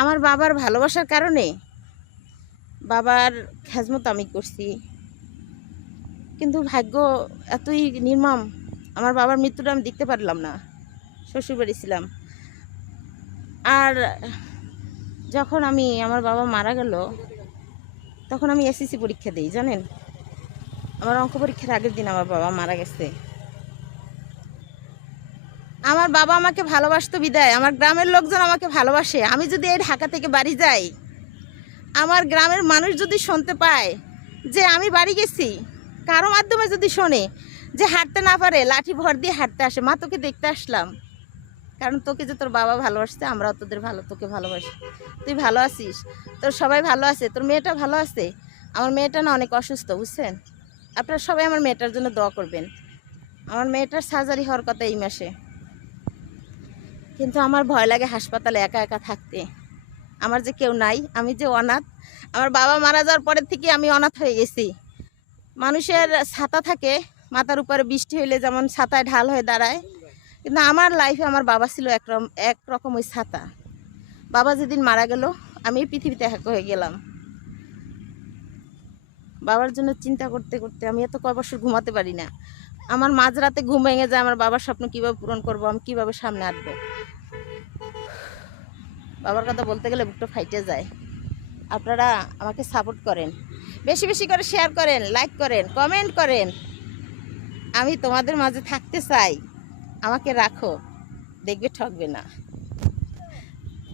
আমার বাবার ভালোবাসার কারণে বাবার খেজমত আমি করছি, কিন্তু ভাগ্য এতই নির্মম, আমার বাবার মৃত্যুটা আমি দেখতে পারলাম না। শ্বশুরবাড়ি ছিলাম। আর যখন আমার বাবা মারা গেল, তখন আমি এসএসসি পরীক্ষা দিই, জানেন? আমার অঙ্ক পরীক্ষার আগের দিন আমার বাবা মারা গেছে। আমার বাবা আমাকে ভালোবাসতো বিদায় আমার গ্রামের লোকজন আমাকে ভালোবাসে। আমি যদি এই ঢাকা থেকে বাড়ি যাই, আমার গ্রামের মানুষ যদি শুনতে পায় যে আমি বাড়ি গেছি, কারো মাধ্যমে যদি শোনে যে হাঁটতে না পারে, লাঠি ভর দিয়ে হাঁটতে আসে, মা তোকে দেখতে আসলাম, কারণ তোকে যে তোর বাবা ভালোবাসছে, আমরাও তোকে ভালোবাসি। তুই ভালো আছিস, তোর সবাই ভালো আছে, তোর মেয়েটা ভালো আছে। আমার মেয়েটা না অনেক অসুস্থ, বুঝছেন? আপনারা সবাই আমার মেয়েটার জন্য দোয়া করবেন। আমার মেয়েটার সার্জারি হওয়ার কথা এই মাসে, কিন্তু আমার ভয় লাগে হাসপাতালে একা একা থাকতে। আমার যে কেউ নাই, আমি যে অনাথ। আমার বাবা মারা যাওয়ার পরের থেকে আমি অনাথ হয়ে গেছি। মানুষের ছাতা থাকে মাথার উপরে, বৃষ্টি হইলে যেমন ছাতায় ঢাল হয়ে দাঁড়ায়, কিন্তু আমার লাইফে আমার বাবা ছিল একরকম ওই ছাতা। বাবা যেদিন মারা গেল, আমি পৃথিবীতে একা হয়ে গেলাম। বাবার জন্য চিন্তা করতে করতে আমি এত কয় বছর ঘুমাতে পারি না। আমার মাঝরাতে ঘুম ভেঙে যায়, আমার বাবার স্বপ্ন কীভাবে পূরণ করব, আমি কীভাবে সামনে আসবো। বাবার কথা বলতে গেলে বুকটা ফাইটে যায়। আপনারা আমাকে সাপোর্ট করেন, বেশি বেশি করে শেয়ার করেন, লাইক করেন, কমেন্ট করেন। আমি তোমাদের মাঝে থাকতে চাই। আমাকে রাখো, দেখবে ঠকবে না।